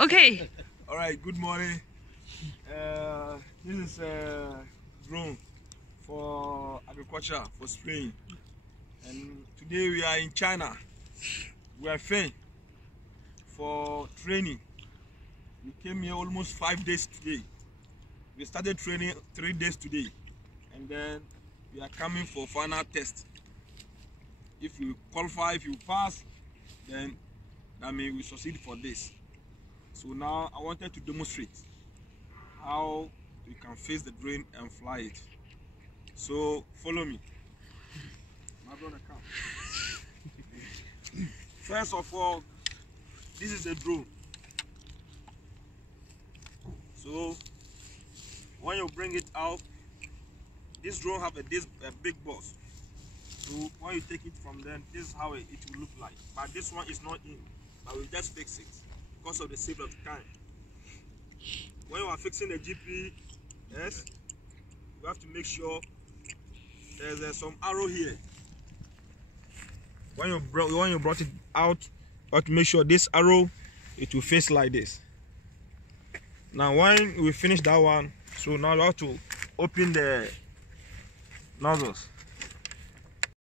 Okay. All right. Good morning. This is a drone for agriculture, for spraying. And today we are in China. We are Feng for training. We came here almost 5 days today. We started training 3 days today, and then we are coming for final test. If you qualify, if you pass, then that means we succeed for this. So now I wanted to demonstrate how you can face the drone and fly it. So follow me. My brother, come. First of all, this is a drone. So when you bring it out, this drone have a big box. So when you take it from them, this is how it will look like. But this one is not in, but we just fix it because of the sake of time. When you are fixing the GPS, you have to make sure there's some arrow here. When you brought it out, you have to make sure this arrow, it will face like this. Now when we finish that one, so now you have to open the nozzles.